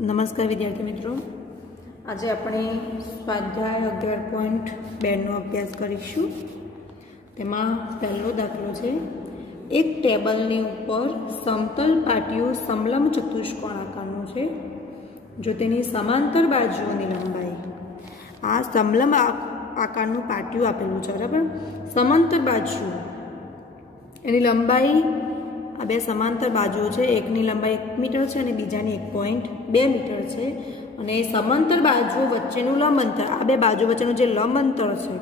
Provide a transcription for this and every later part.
नमस्कार विद्यार्थी मित्रों, आज अपने स्वाध्याय 11.2 नो अभ्यास करीशुं। तेमां पहलो दाखलो छे, एक टेबलनी उपर समतल पाटीओ समलंब चतुष्कोण आकारनो छे। जो तेनी समांतर बाजुओनी लंबाई आ समलंब आकारनुं पाटीओ आपेलुं छे, बराबर। समांतर बाजु एनी लंबाई आ बे समांतर बाजुओ छे, एकनी लंबाई 1 मीटर छे अने बीजानी 1.2 मीटर छे। अने समांतर बाजुओ वच्चेनुं लंब अंतर, आ बे बाजु वच्चेनुं जे लंब अंतर छे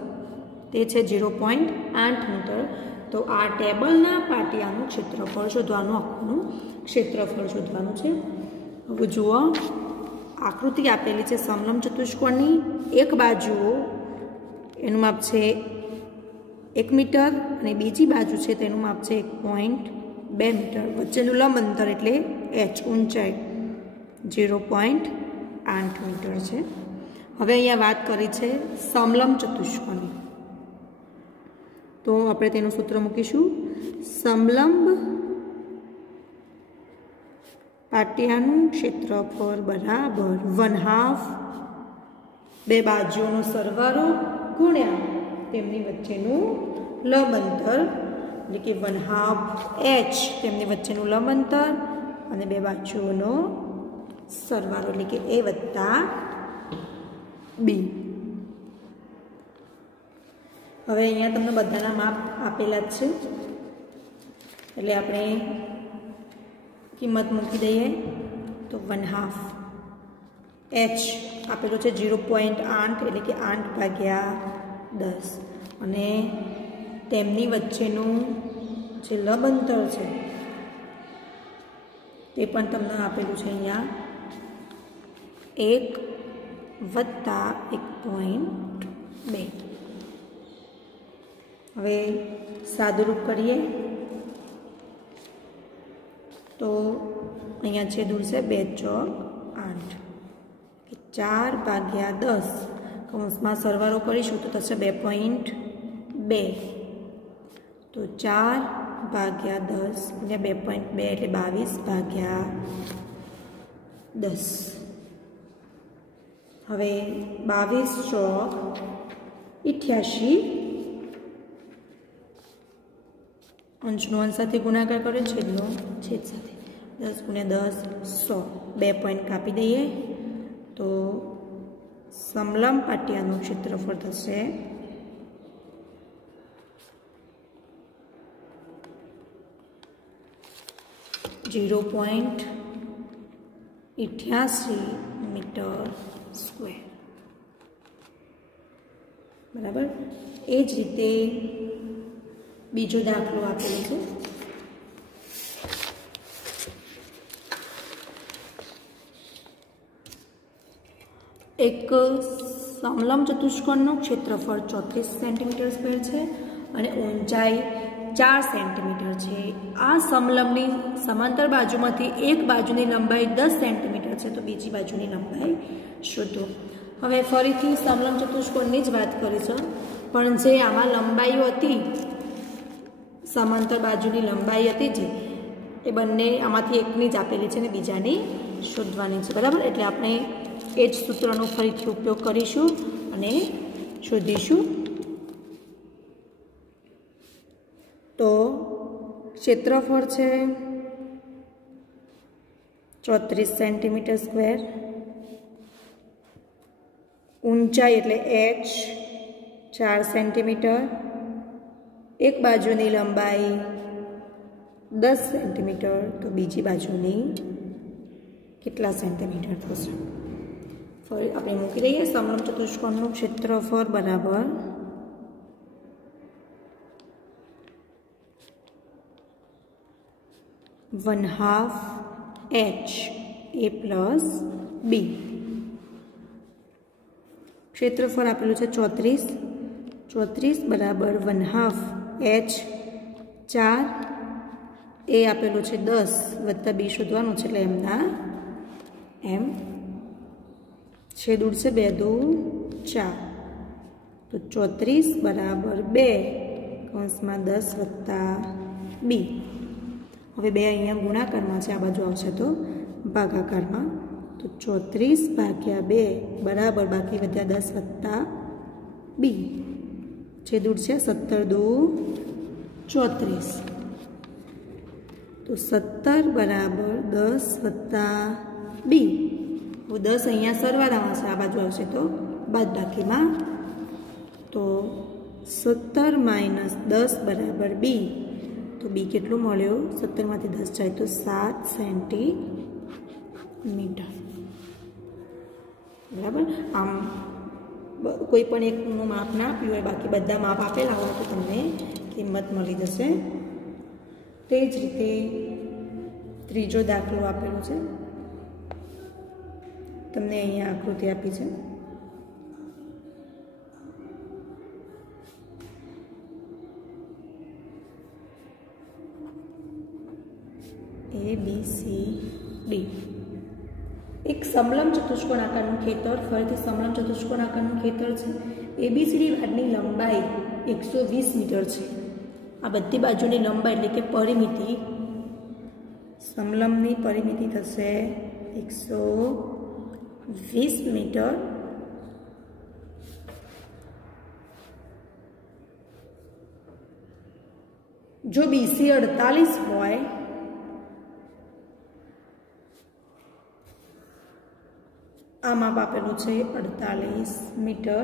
ते छे 0.8 मीटर। तो आ टेबलना पाटियानुं क्षेत्रफळ शोधवानुं, आखुं क्षेत्रफळ शोधवानुं छे। हवे जुओ, आकृति आपेली छे समलंब चतुष्कोणनी। एक बाजुओ एनुं माप छे 1 मीटर अने बीजी बाजु छे तेनुं माप छे 1.2 मीटर। वच्चेनुं लंब अंतर एटले h, ऊंचाई 0.8 मीटर छे। हवे अहींया वात करी छे समलंब चतुष्कोणनी, तो आपणे तेनुं सूत्र मूकीशुं। समलंब पाटियानुं क्षेत्रफळ बराबर 1/2 बे बाजुओनो सरवाळो गुण्या तेमनी वच्चेनुं लंब अंतर, એટલે કે 1/2 h તેમની વચ્ચેનું લંબ અંતર અને બે બાજુઓનો સરવાળો, એટલે કે a વત્તા b. હવે અહીંયા તમને બધાના માપ આપેલા જ છે, એટલે આપણે કિંમત મૂકી દઈએ તો 1/2 h આપેલો છે 0.8, એટલે કે 8/10 અને તેમની વચ્ચેનું જે લંબ અંતર છે તે પણ તમને આપેલું છે અહીંયા 1 વત્તા 1.2. હવે સાદુરૂપ કરીએ તો અહીંયા છે દૂર છે 2 ચોક 8, 4/10 કૌંસમાં સરવાળો કરીશું તો થશે 2.2. तो 4/10 गुण्या 2.2 એટલે 22/10. હવે 22 ચોક 88, અંશનો અંશ સાથે ગુણાકાર કરે, છેદનો છેદ સાથે. 10 ગુણ્યા 10 100. 2 પોઈન્ટ કાપી દઈએ તો સમલંબ પાટિયાનું ક્ષેત્રફળ થશે 0.88 મીટર સ્ક્વેર, બરાબર. એ જ રીતે બીજો દાખલો આપેલો છે. એક સમલંબ ચતુષ્કોણનું ક્ષેત્રફળ 34 સેન્ટીમીટર સ્ક્વેર છે અને ઊંચાઈ 4 સેન્ટીમીટર છે. આ સમલંબની સમાંતર બાજુમાંથી એક બાજુની લંબાઈ 10 સેન્ટીમીટર છે, તો બીજી બાજુની લંબાઈ શોધો. હવે ફરીથી સમલંબ ચતુષ્કોણની જ વાત કરીશું, પણ જે આમાં લંબાઈઓ હતી, સમાંતર બાજુની લંબાઈ હતી જે, એ બંને આમાંથી એકની જ આપેલી છે ને બીજાની શોધવાની છે, બરાબર. એટલે આપણે એ જ સૂત્રનો ફરીથી ઉપયોગ કરીશું અને શોધીશું. તો ક્ષેત્રફળ છે 34 સેન્ટીમીટર સ્ક્વેર, ઊંચાઈ એટલે h 4 સેન્ટીમીટર, એક બાજુની લંબાઈ 10 સેન્ટીમીટર, તો બીજી બાજુની કેટલા સેન્ટીમીટર થશે. ફરી આપણે મૂકી દઈએ સમલંબ ચતુષ્કોણનું ક્ષેત્રફળ બરાબર 1/2 h a પ્લસ b. ક્ષેત્રફળ આપેલું છે 34 બરાબર 1/2 h 4, એ આપેલું છે 10 વત્તા b શોધવાનું છે, એટલે એમના એમ. છેદ ઉડશે 2 દુ 4, તો 34 બરાબર 2 કૌંસમાં 10 વત્તા b. હવે બે અહીંયા ગુણાકારમાં છે, આ બાજુ આવશે તો ભાગાકારમાં. तो 34/2 बराबर बाकी वध्या 10 वत्ता बी छेद उड़शे 17 × 2 34 तो 17 बराबर 10 वत्ता बी 10 अहींया सरवाळामां छे आ बाजू आवशे तो बादबाकीमां तो 17 - 10 बराबर बी तो बी केटलो मळ्यो 17 मांथी 10 जाए तो 7 सेंटीमीटर बराबर। आम कोईपण एकનું માપ ના આપ્યું હોય બાકી બધા માપ આપેલા હોય તો તમને કિંમત મળી જશે। તે જ રીતે ત્રીજો દાખલો આપેલો છે, તમને અહીંયા આકૃતિ આપી છે। A B C D एक समलंब चतुष्कोण आकारનું ખેતર ફરીથી સમલંબ ચતુષ્કોણ આકારનું ખેતર છે। ABCD વાડની લંબાઈ 120 મીટર છે। આ બધી બાજુની લંબાઈ એટલે કે પરિમિતિ સમલંબની પરિમિતિ થશે 120 મીટર। જો BC 48 હોય आ माप आपेलू है 48 मीटर,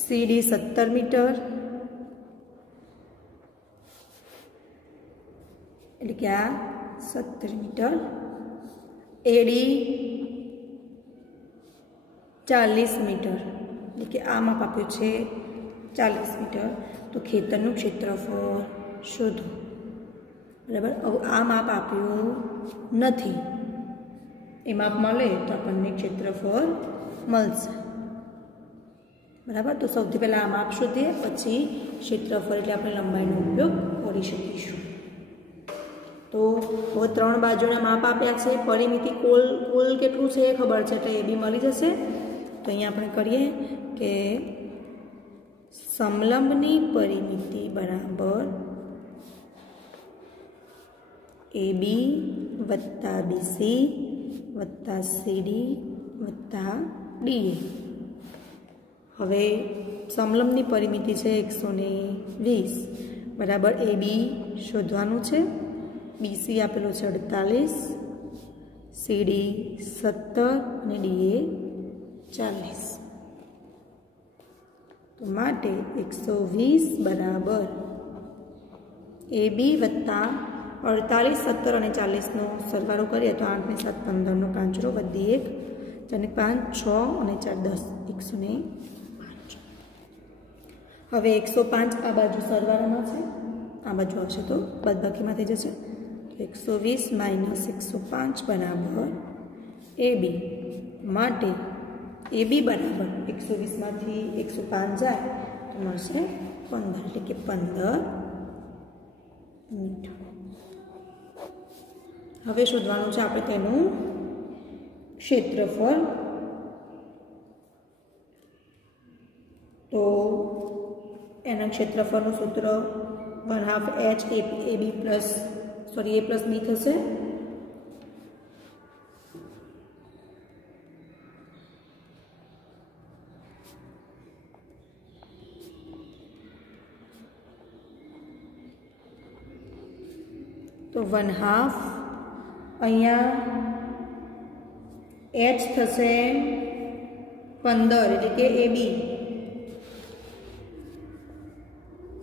CD 17 मीटर एटले के आ 17 मीटर, AD 40 मीटर एटले के आ माप आप्युं छे 40 मीटर। तो खेतरनुं क्षेत्रफळ शोधो बराबर। हवे आ माप आप्युं नथी ए माप मळे तो आपणे क्षेत्रफळ मळशे बराबर। तो सौथी पहेला आ माप शोधीए पछी क्षेत्रफळ એટલે આપણે લંબાઈનો ઉપયોગ કરી શકીશું। તો હવે ત્રણ બાજુના માપ આપ્યા છે, પરિમિતિ કુલ કેટલું છે એ ખબર છે એટલે એ બી મળી જશે। તો અહીંયા આપણે કરીએ કે સમલંબની પરિમિતિ બરાબર AB વત્તા BC वत्ता CD वत्ता DA। हवे समलंबनी परिमिति है 120 बराबर AB शोधवानुं छे, BC आपेलो छे 48, CD 17 और DA 40। तो माटे 120 बराबर AB वत्ता 48, 17 और 40 नो सरवाळो करीए तो 8 ने 7 15 नो પાંચરો वधी 1 4 ने 5 6 और 4 10 105। हवे 105 आ बाजू सरवाळामां छे आ बाजू आवशे तो बादबाकीमां थई जशे। तो 120 - 105 बराबर AB माटे AB बराबर 120 मांथी 105 जाए तो मळशे 15 एटले के 15 मीटर। हवे शोधवानुं छे आपणे तेनुं क्षेत्रफळ। तो एना क्षेत्रफळनुं सूत्र 1/2 H AB plus A plus B थशे। तो 1/2 अहींया H थशे 15 एटले के AB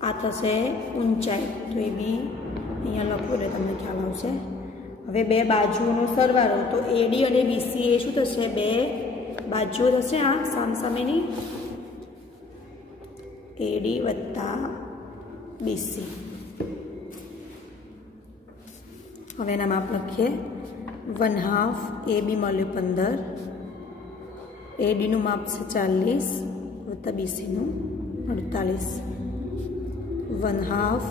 आ थशे ऊंचाई। तो AB अहींया लखो એટલે તમને ખ્યાલ આવશે। હવે બે બાજુઓનો સરવાળો तो AD અને BC એ શું થશે બે બાજુઓ થશે આ સામસામેની AD વત્તા BC। હવે એના માપ લખીએ 1/2 AB મળ્યું 15, AD નું માપ છે 40 વત્તા BC નું 48। 1/2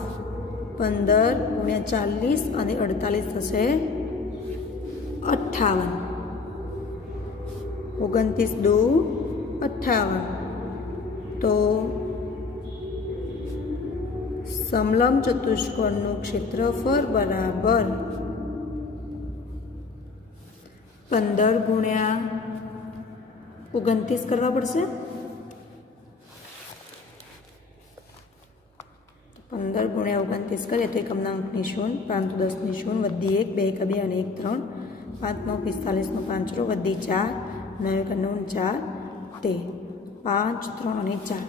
15 × 40 અને 48 થશે 58। 29 × 2 58। तो समलंब चतुष्कोणનું क्षेत्रफળ बराबर 15 ગુણ્યા 29 કરવા પડશે। 15 ગુણ્યા 29 કરીએ તો એકમના અંકની 0, 5 × 10 ની 0, વધી 1, 2 × 2 અને 1 3, 5 × 9 45 નો 5 વધી 4, 9 × 9 4, 5 3 અને 4,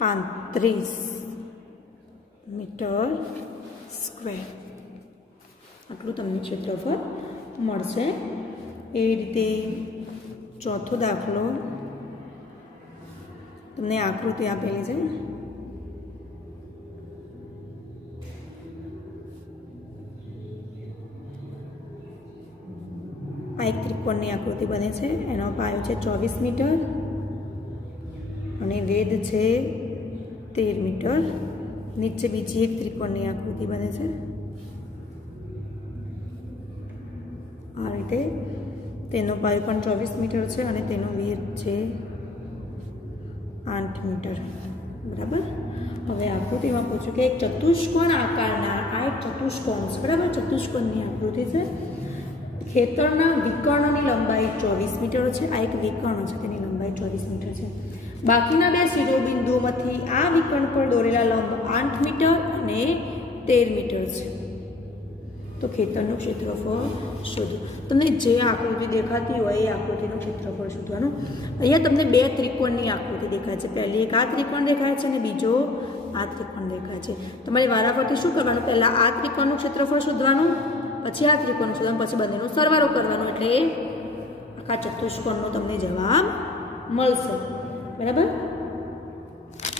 435 મીટર સ્ક્વેર આટલું તમને ક્ષેત્રફળ મળશે। એવી રીતે ચોથો દાખલો તમને આકૃતિ આપેલી છે। આ એક ત્રિકોણની આકૃતિ બને છે। એનો પાયો છે 24 મીટર અને વેધ છે 13 મીટર। નીચે બીજી એક ત્રિકોણની આકૃતિ બને છે। આ રીતે તેનો પાયો પણ 24 મીટર છે અને તેનો વેધ છે 8 મીટર। બરાબર। હવે આકૃતિમાં પૂછ્યું કે એક ચતુષ્કોણ આકારના આ એક ચતુષ્કોણ છે। બરાબર। ચતુષ્કોણની આકૃતિ છે। ખેતરના વિકર્ણની લંબાઈ 24 મીટર છે। આ એક વિકર્ણ છે, તેની લંબાઈ 24 મીટર છે। બાકીના બે શિરોબિંદુઓમાંથી આ વિકર્ણ પર દોરેલા લંબ 8 મીટર અને 13 મીટર છે। તો ખેતરનું ક્ષેત્રફળ શોધો। તમને જે આકૃતિ દેખાતી હોય એ આકૃતિનું ક્ષેત્રફળ શોધવાનું। અહીંયા તમને બે ત્રિકોણની આકૃતિ દેખાય છે। પહેલી એક આ ત્રિકોણ દેખાય છે અને બીજો આ ત્રિકોણ દેખાય છે। તમારે વારાફરતી શું કરવાનું? પહેલાં આ ત્રિકોણનું ક્ષેત્રફળ શોધવાનું, પછી આ ત્રિકોણ શોધવાનું, પછી બંનેનો સરવાળો કરવાનો, એટલે આખા ચતુષ્કોણનો તમને જવાબ મળશે। બરાબર।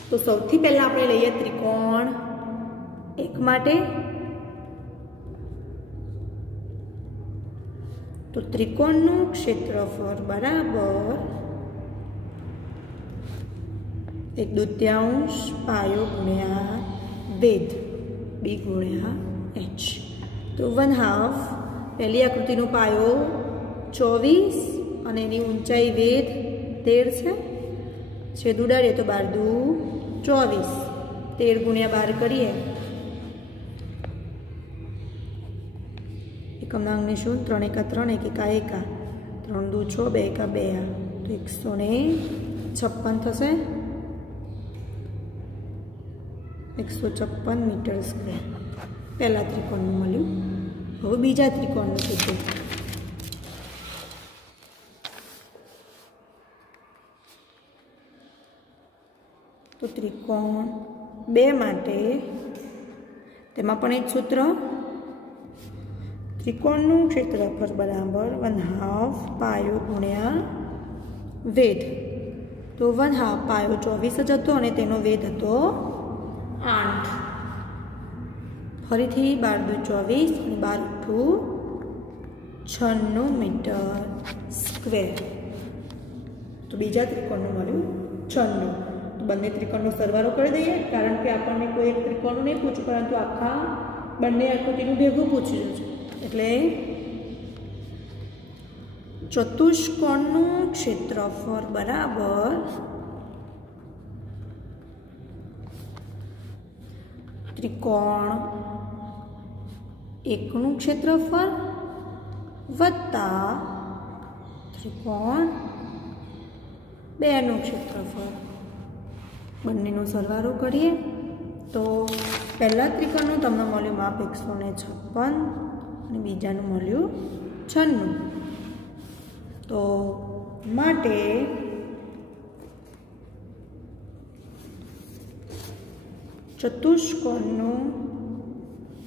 તો સૌથી પહેલા આપણે લઈએ ત્રિકોણ 1 માટે। તો ત્રિકોણનું ક્ષેત્રફળ બરાબર 1/2 પાયો ગુણ્યા વેધ b ગુણ્યા h। તો 1/2 પહેલી આકૃતિનો પાયો 24 અને એની ઊંચાઈ વેધ 13 છે। છેદ ઉડાડીએ તો 12 દુ 24, 13 ગુણ્યા 12 કરીએ એકમના અંકની 0, 3 × 3, 1 × 1, 3 દુ 6, 2 × 2, તો 156 થશે। 156 મીટર સ્ક્વેર પહેલા ત્રિકોણનું મળ્યું। હવે બીજા ત્રિકોણનું શોધો। તો ત્રિકોણ 2 માટે તેમાં પણ એક સૂત્ર, ત્રિકોણનું ક્ષેત્રફળ બરાબર 1/2 પાયો ગુણ્યા વેધ। તો 1/2 પાયો 24 જ હતો અને તેનો વેધ હતો 8। ફરીથી 12 દુ 24 અને 12 × 96 મીટર સ્ક્વેર। તો બીજા ત્રિકોણનું મળ્યું 96। તો બંને ત્રિકોણનો સરવાળો કરી દઈએ, કારણ કે આપણને કોઈ એક ત્રિકોણનું નહીં પૂછ્યું, પરંતુ આખા બંને આકૃતિનું ભેગું પૂછ્યું છે। એટલે ચતુષ્કોણનું ક્ષેત્રફળ બરાબર ત્રિકોણ 1નું ક્ષેત્રફળ વત્તા ત્રિકોણ 2નું ક્ષેત્રફળ। બંનેનો સરવાળો કરીએ તો પહેલા ત્રિકોણનું તમને મળ્યું માપ 156 અને બીજાનું મળ્યું 96। તો માટે ચતુષ્કોણનું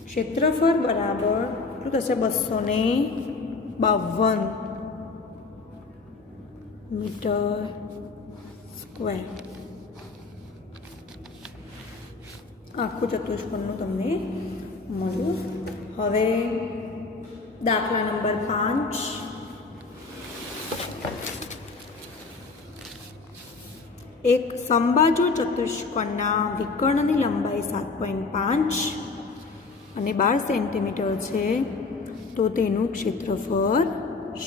ક્ષેત્રફળ બરાબર શું થશે? 252 મીટર સ્ક્વેર। આખું ચતુષ્કોણનું તમને મળ્યું। હવે દાખલા નંબર 5, એક સમબાજુ ચતુષ્કોણના વિકર્ણની લંબાઈ 7.5 અને 12 સેન્ટીમીટર છે। તો તેનું ક્ષેત્રફળ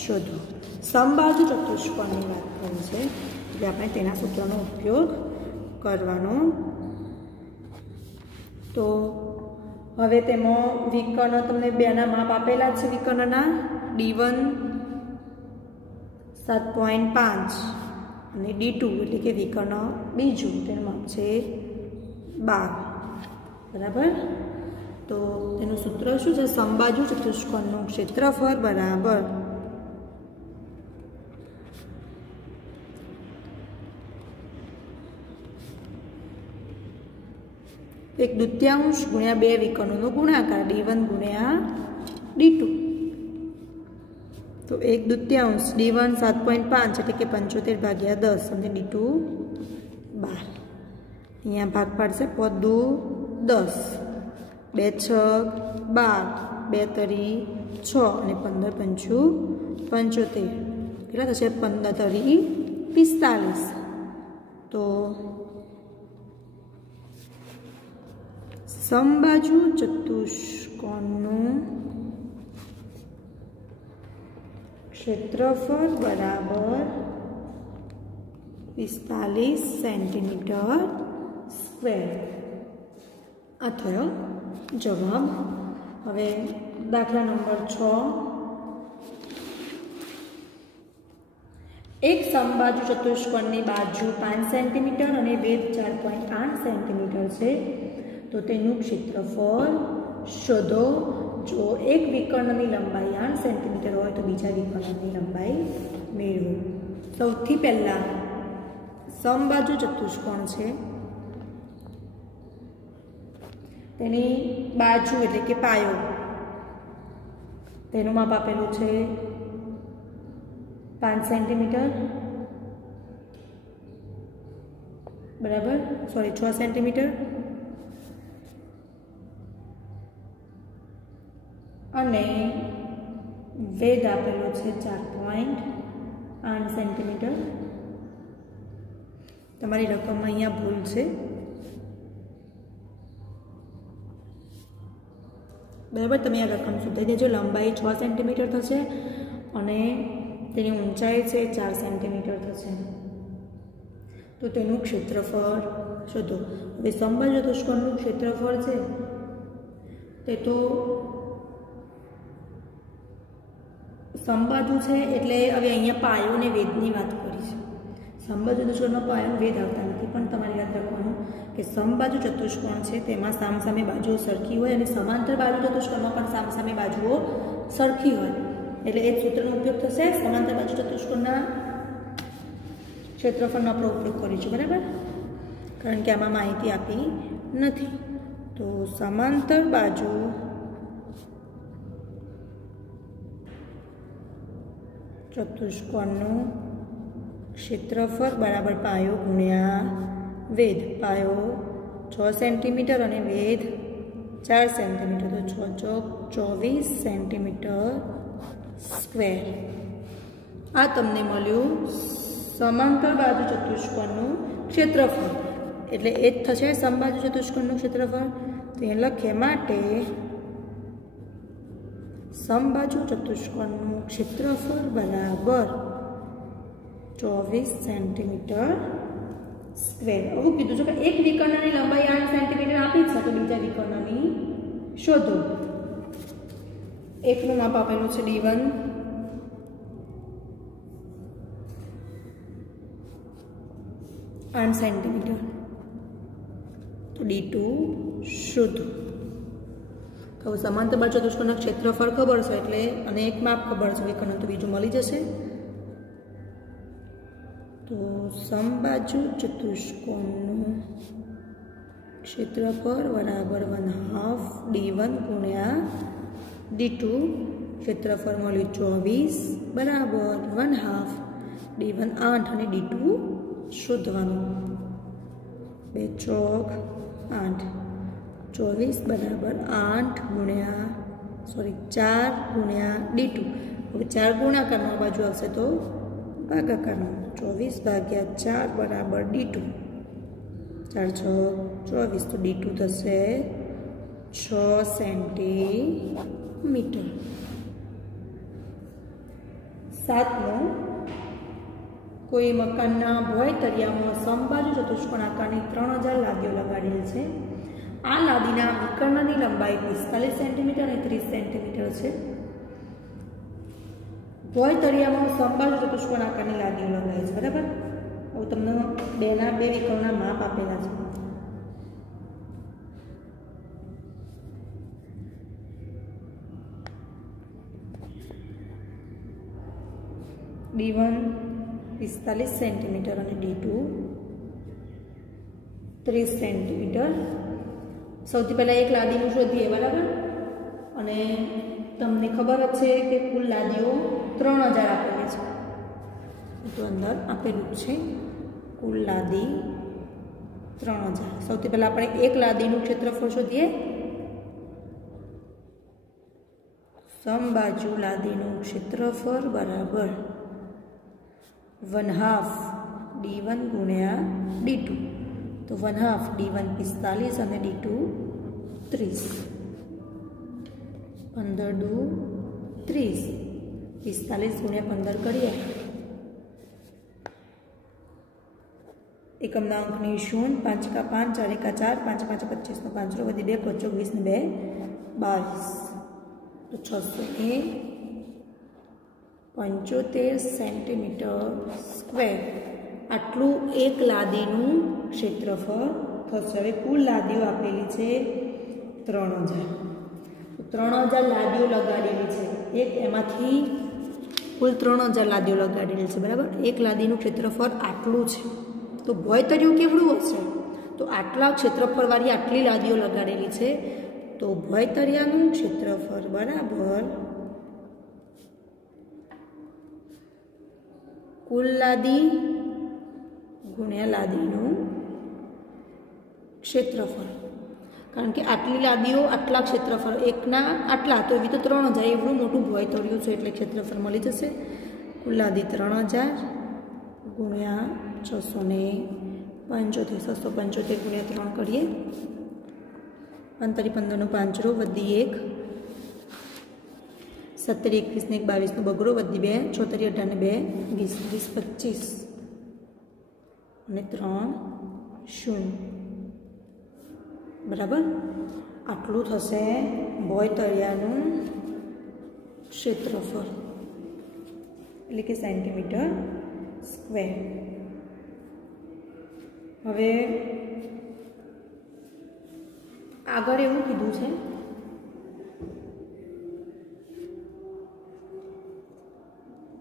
શોધો। સમબાજુ ચતુષ્કોણની વાત કરી છે એટલે આપણે તેના સૂત્રનો ઉપયોગ કરવાનો। તો હવે તેમાં વિકર્ણ તમને બેના માપ આપેલા છે વિકર્ણના, D1 7.5 અને D2 એટલે કે વિકર્ણ બીજું તેનું માપ છે 12 બરાબર। તો તેનું સૂત્ર શું છે? સમબાજુ ચતુષ્કોણનું ક્ષેત્રફળ બરાબર એક દૂત્યાંશ ગુણ્યા બે વિકર્ણોનો ગુણાકાર D1 ગુણ્યા D2। તો એક દૂત્યાંશ D1 7.5 એટલે કે 75/10 અને D2 12। અહીંયા ભાગ પાડશે પદ દુ 10, 2 6 12, 2 તરી 6 અને 15 પંચું 75 કેટલા થશે? 15 તરી 45। તો સમબાજુ ચતુષ્કોણનું ક્ષેત્રફળ બરાબર 45 સેન્ટીમીટર સ્ક્વેર। આ થયો જવાબ। હવે દાખલા નંબર 6, એક સમબાજુ ચતુષ્કોણની બાજુ 5 સેન્ટીમીટર અને વેધ 4.8 સેન્ટીમીટર છે, તો તેનું ક્ષેત્રફળ શોધો। જો એક વિકર્ણની લંબાઈ 8 સેન્ટીમીટર હોય તો બીજા વિકર્ણની લંબાઈ મેળવો। સૌથી પહેલા સમબાજુ ચતુષ્કોણ છે તેની બાજુ એટલે કે પાયો, તેનું માપ આપેલું છે 5 સેન્ટીમીટર બરાબર, સોરી 6 સેન્ટીમીટર અને વેધ આપેલો છે 4.8 સેન્ટીમીટર। તમારી રકમમાં અહીંયા ભૂલ છે બરાબર, તમે આ રકમ સુધારી દેજો। લંબાઈ 6 સેન્ટીમીટર થશે અને તેની ઊંચાઈ છે 4 સેન્ટીમીટર થશે। તો તેનું ક્ષેત્રફળ શોધો। હવે સમબાજુ ચતુષ્કોણનું ક્ષેત્રફળ છે તે તો સમબાજુ છે એટલે હવે અહીંયા પાયો અને વેધની વાત કરી છે। સમબાજુ ચતુષ્કોણમાં પાયો અને વેધ આવતા નથી, પણ તમારે યાદ રાખવાનું કે સમબાજુ ચતુષ્કોણ છે તેમાં સામસામે બાજુઓ સરખી હોય અને સમાંતર બાજુ ચતુષ્કોણમાં પણ સામસામે બાજુઓ સરખી હોય, એટલે એ સૂત્રનો ઉપયોગ થશે। સમાંતર બાજુ ચતુષ્કોણના ક્ષેત્રફળનો આપણે ઉપયોગ કરીશું બરાબર, કારણ કે આમાં માહિતી આપી નથી। તો સમાંતર બાજુ ચતુષ્કોણનું ક્ષેત્રફળ બરાબર પાયો ગુણ્યા વેધ। પાયો 6 સેન્ટીમીટર અને વેધ 4 સેન્ટીમીટર, તો 6 ચોક 24 સેન્ટીમીટર સ્ક્વેર। આ તમને મળ્યું સમાંતર બાજુ ચતુષ્કોણનું ક્ષેત્રફળ, એટલે એ જ થશે સમબાજુ ચતુષ્કોણનું ક્ષેત્રફળ। તો એ લખે માટે સમબાજુ ચતુષ્કોણનું ક્ષેત્રફળ બરાબર 24 સેન્ટીમીટર સ્ક્વેર। આવું કીધું છે કે એક વિકર્ણની લંબાઈ 8 સેન્ટીમીટર આપી છે, તો બીજા વિકર્ણની શોધો। એકનું માપ આપેલું છે D1 8 સેન્ટીમીટર, તો D2 શોધો। તો સમાંતર બાજુ ચતુષ્કોણના ક્ષેત્રફળ ખબર છે એટલે અને એક માપ ખબર છે, વિકર્ણ તો બીજું મળી જશે। તો સમબાજુ ચતુષ્કોણનું ક્ષેત્રફળ બરાબર 1/2 D1 ગુણ્યા D2। ક્ષેત્રફળ મળ્યું 24 બરાબર 1/2 D1 8 અને D2 શોધવાનું। 2 ચોક 8, 24 બરાબર 8 ગુણ્યા 4 ગુણ્યા D2। હવે 4 ગુણાકારમાં આ બાજુ આવશે તો ભાગાકારમાં, 24/4 બરાબર D2। 4 6 24, તો D2 થશે 6 સેન્ટીમીટર। 7મો, કોઈ મકાનના ભોંય તળિયામાં સમબાજુ ચતુષ્કોણ આકારની 3000 લાદીઓ લગાડેલ છે। આ લાદીના વિકર્ણની લંબાઈ 45 સેન્ટીમીટર અને 30 સેન્ટીમીટર છે। ભોંયતળિયામાં સમબાજુ ચતુષ્કોણ આકારની લાદીઓ લગાવી છે, બરાબર। હવે તમને બે વિકલ્પના માપ આપેલા છે। D1 45 સેન્ટીમીટર અને D2 30 સેન્ટીમીટર। સૌથી પહેલાં એક લાદીનું શોધીએ, બરાબર। અને તમને ખબર જ છે કે કુલ લાદીઓ 3000 આપેલી છે, તો અંદર આપેલું છે કુલ લાદી 3000। સૌથી પહેલાં આપણે એક લાદીનું ક્ષેત્રફળ શોધીએ। સમબાજુ લાદીનું ક્ષેત્રફળ બરાબર 1/2 D1 ગુણ્યા D2, તો 1/2 D1 45 અને D2 30। 15 દુ 30, 45 ગુણ્યા 15 કરીએ, એકમના અંકની 0, 5 કા 5, 4 કા 4, 5 5 25 નો 5 વધી 2 25 20 ને 2 22, તો 675 સેન્ટીમીટર સ્ક્વેર આટલું એક લાદીનું ક્ષેત્રફળ થશે। હવે કુલ લાદીઓ આપેલી છે 3000, 3000 લાદીઓ લગાડેલી છે, એક એમાંથી કુલ 3000 લાદીઓ લગાડેલી છે, બરાબર। એક લાદીનું ક્ષેત્રફળ આટલું છે, તો ભોંયતળિયું કેવડું હશે? તો આટલા ક્ષેત્રફળવાળી આટલી લાદીઓ લગાડેલી છે, તો ભોંયતળિયાનું ક્ષેત્રફળ બરાબર કુલ લાદી ગુણ્યા લાદીનું ક્ષેત્રફળ, કારણ કે આટલી લાદીઓ આટલા ક્ષેત્રફળ એકના આટલા, તો એવી તો 3000 એવડું મોટું ભોંયતળિયું છે એટલે ક્ષેત્રફળ મળી જશે। કુલ લાદી 3000 ગુણ્યા 675, 675 ગુણ્યા 3 કરીએ, 15 15 નો 5 વધી 1, 17 21 ને 22 નો બગડો વધી 2, 76 18 ને 2 20 20 25 અને 3 0, બરાબર। આટલું થશે ભોંયતળિયાનું ક્ષેત્રફળ, એટલે કે સેન્ટીમીટર સ્ક્વેર। હવે આગળ એવું કીધું છે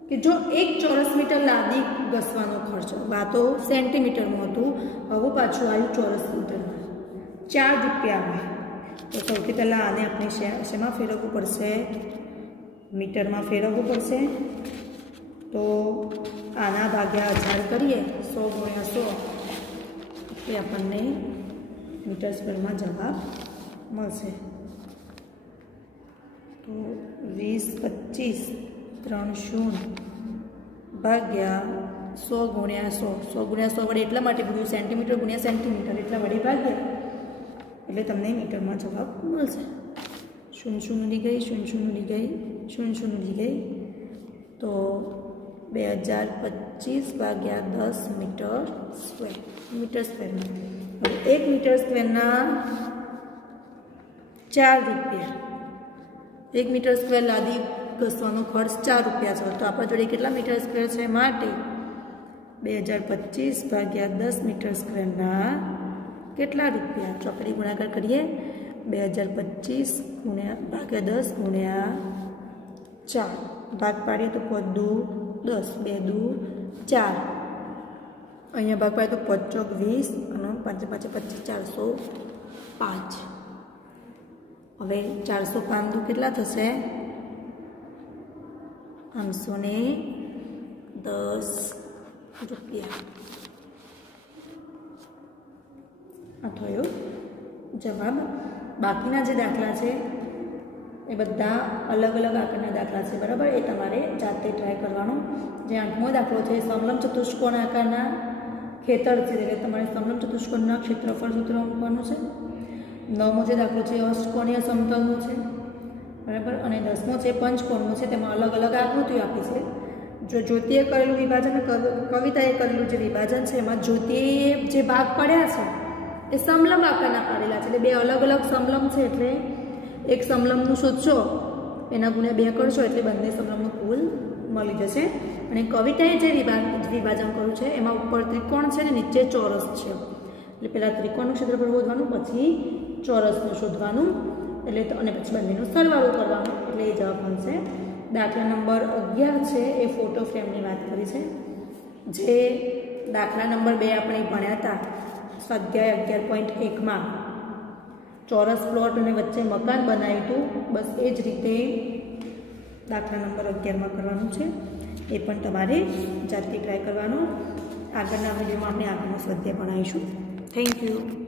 કે જો 1 ચોરસ મીટર લાદી ઘસવાનો ખર્ચ, આ તો સેન્ટીમીટરમાં હતું, હવે પાછું આવ્યું ચોરસ મીટરમાં, 4 રૂપિયા આવે। તો સૌથી પહેલાં આને આપણે શેમાં ફેરવવું પડશે? મીટરમાં ફેરવવું પડશે। તો આના ભાગ્યા 1000 કરીએ, 100 ગુણ્યા 100, એટલે આપણને મીટર સ્ક્વેરમાં જવાબ મળશે। તો 20 25 30 ભાગ્યા 100 ગુણ્યા 100, 100 ગુણ્યા 100 વડે એટલા માટે ભૂલ્યું સેન્ટીમીટર ગુણ્યા સેન્ટીમીટર એટલા વડે ભાગ્યા, એટલે તમને મીટરમાં જવાબ મળશે। 0 0 ઉડી ગઈ, 0 0 ઉડી ગઈ, 0 0 ઉડી ગઈ, તો 2025 ભાગ્યા 10 મીટર સ્ક્વેર, મીટર સ્ક્વેરમાં। હવે 1 મીટર સ્ક્વેરના 4 રૂપિયા, 1 મીટર સ્ક્વેર લાદી ઘસવાનો ખર્ચ 4 રૂપિયા છે, તો આપણા જોડે કેટલા મીટર સ્ક્વેર છે? માટે 2025 ભાગ્યા 10 મીટર સ્ક્વેરના કેટલા રૂપિયા? ચોકડી ગુણાકાર કરીએ, 2025 ગુણ્યા ભાગ્યા 10 ગુણ્યા 4, ભાગ પાડીએ તો 5 દુ 10, 2 દુ 4, અહીંયા ભાગ પાડીએ તો 5 ચોક 20 અને 5 5 25, 405। હવે 405 દુ કેટલા થશે? 510 રૂપિયા। આ થયો જવાબ। બાકીના જે દાખલા છે એ બધા અલગ અલગ આકારના દાખલા છે, બરાબર। એ તમારે જાતે ટ્રાય કરવાનો। જે 8મો દાખલો છે સમલંબ ચતુષ્કોણ આકારના ખેતર છે, એટલે તમારે સમલંબ ચતુષ્કોણના ક્ષેત્રફળ સૂત્ર મૂકવાનું છે। 9મો જે દાખલો છે અષ્ટકોણીય સમતલનો છે, બરાબર। અને 10મો છે પંચકોણનો છે, તેમાં અલગ અલગ આકૃતિઓ આપી છે। જો જ્યોતિએ કરેલું વિભાજન, કવિતાએ કરેલું જે વિભાજન છે એમાં જ્યોતિએ જે ભાગ પડ્યા છે એ સમલંબ આકારના પાડેલા છે, એટલે બે અલગ અલગ સમલંબ છે, એટલે એક સમલંબનું શોધશો એના ગુણ્યા 2 કરશો એટલે બંને સમલંબનો કુલ મળી જશે। અને કવિતાએ જે વિભાજન કર્યું છે એમાં ઉપર ત્રિકોણ છે ને નીચે ચોરસ છે, એટલે પહેલાં ત્રિકોણનું ક્ષેત્રફળ શોધવાનું, પછી ચોરસનું શોધવાનું, એટલે અને પછી બંનેનો સરવાળો કરવાનો, એટલે એ જવાબ મળશે। દાખલા નંબર 11 છે એ ફોટો ફ્રેમની વાત કરી છે। જે દાખલા નંબર 2 આપણે ભણ્યા હતા સ્વાધ્યાય 11.1માં ચોરસ પ્લોટ અને વચ્ચે મકાન બનાવ્યું હતું, બસ એ જ રીતે દાખલા નંબર 11માં કરવાનું છે। એ પણ તમારે જાતે ટ્રાય કરવાનો। આગળના વિડીયોમાં આપણે આગળનો સ્વાધ્યાય ભણાવીશું। Thank you.